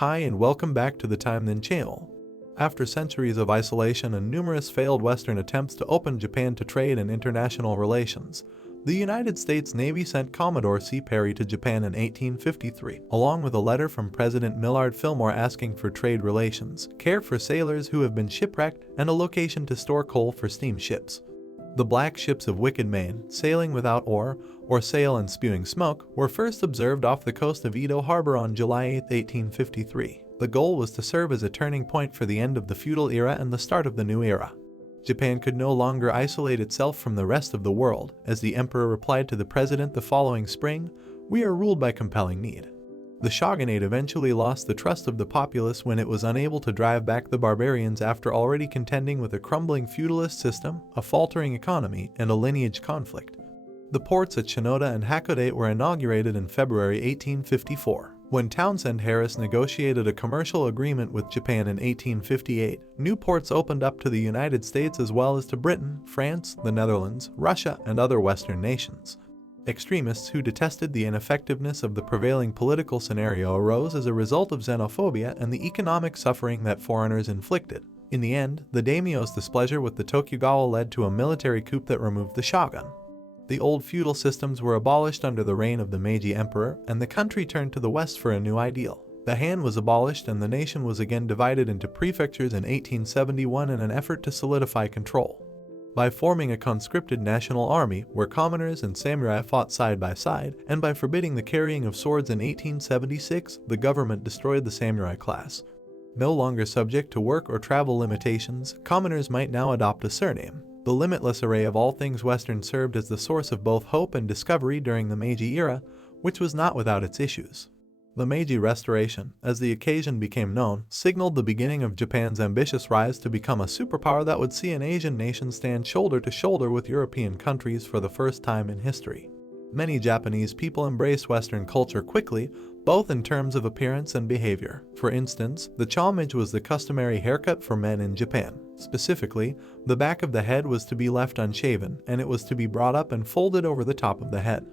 Hi and welcome back to the Time Then channel. After centuries of isolation and numerous failed Western attempts to open Japan to trade and international relations, the United States Navy sent Commodore C to Japan in 1853, along with a letter from President Millard Fillmore asking for trade relations, care for sailors who have been shipwrecked, and a location to store coal for steamships. The black ships of Wicked Main, sailing without oar, or sail and spewing smoke, were first observed off the coast of Edo Harbor on July 8, 1853. The goal was to serve as a turning point for the end of the feudal era and the start of the new era. Japan could no longer isolate itself from the rest of the world, as the emperor replied to the president the following spring, "We are ruled by compelling need." The shogunate eventually lost the trust of the populace when it was unable to drive back the barbarians after already contending with a crumbling feudalist system, a faltering economy, and a lineage conflict. The ports at Shinoda and Hakodate were inaugurated in February 1854. When Townsend Harris negotiated a commercial agreement with Japan in 1858, new ports opened up to the United States as well as to Britain, France, the Netherlands, Russia, and other Western nations. Extremists who detested the ineffectiveness of the prevailing political scenario arose as a result of xenophobia and the economic suffering that foreigners inflicted. In the end, the daimyo's displeasure with the Tokugawa led to a military coup that removed the shogun. The old feudal systems were abolished under the reign of the Meiji Emperor, and the country turned to the west for a new ideal. The Han was abolished and the nation was again divided into prefectures in 1871 in an effort to solidify control. By forming a conscripted national army where commoners and samurai fought side by side, and by forbidding the carrying of swords in 1876, the government destroyed the samurai class. No longer subject to work or travel limitations, commoners might now adopt a surname. The limitless array of all things Western served as the source of both hope and discovery during the Meiji era, which was not without its issues. The Meiji Restoration, as the occasion became known, signaled the beginning of Japan's ambitious rise to become a superpower that would see an Asian nation stand shoulder to shoulder with European countries for the first time in history. Many Japanese people embraced Western culture quickly, both in terms of appearance and behavior. For instance, the chomage was the customary haircut for men in Japan. Specifically, the back of the head was to be left unshaven, and it was to be brought up and folded over the top of the head.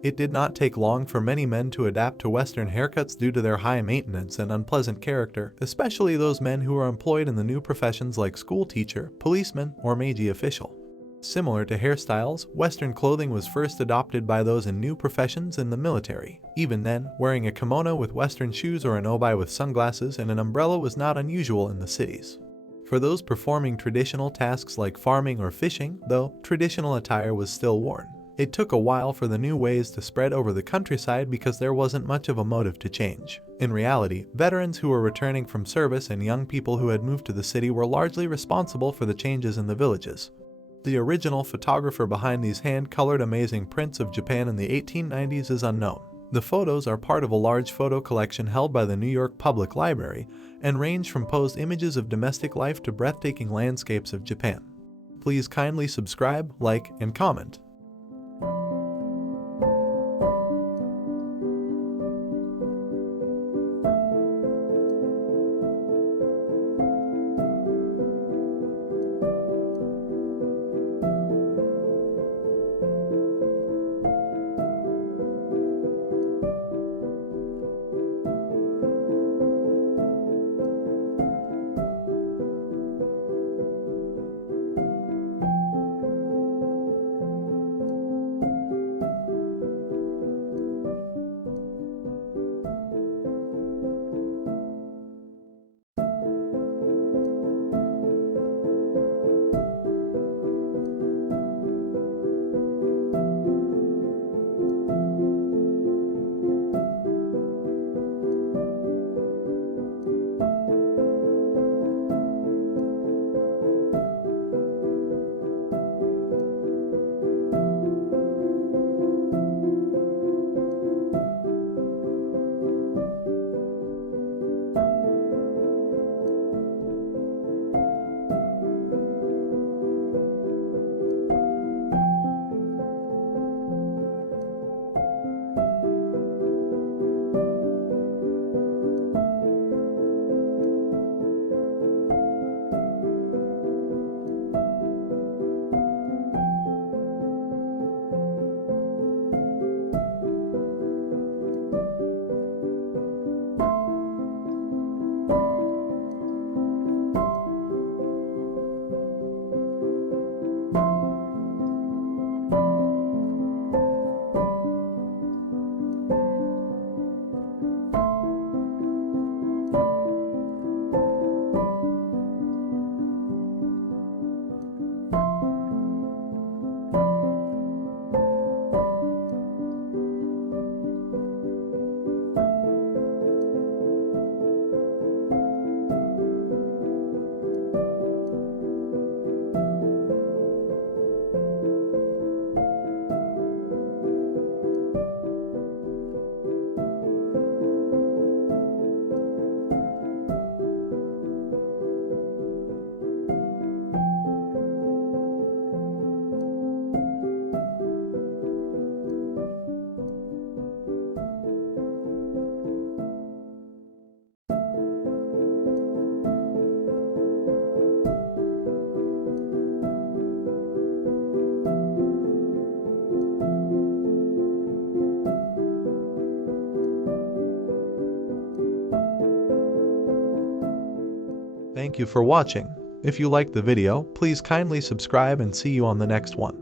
It did not take long for many men to adapt to Western haircuts due to their high maintenance and unpleasant character, especially those men who were employed in the new professions like school teacher, policeman, or Meiji official. Similar to hairstyles, Western clothing was first adopted by those in new professions in the military. Even then, wearing a kimono with Western shoes or an obi with sunglasses and an umbrella was not unusual in the cities. For those performing traditional tasks like farming or fishing, though, traditional attire was still worn. It took a while for the new ways to spread over the countryside because there wasn't much of a motive to change. In reality, veterans who were returning from service and young people who had moved to the city were largely responsible for the changes in the villages. The original photographer behind these hand-colored amazing prints of Japan in the 1890s is unknown. The photos are part of a large photo collection held by the New York Public Library and range from posed images of domestic life to breathtaking landscapes of Japan. Please kindly subscribe, like, and comment. thank you for watching. If you liked the video, please kindly subscribe and see you on the next one.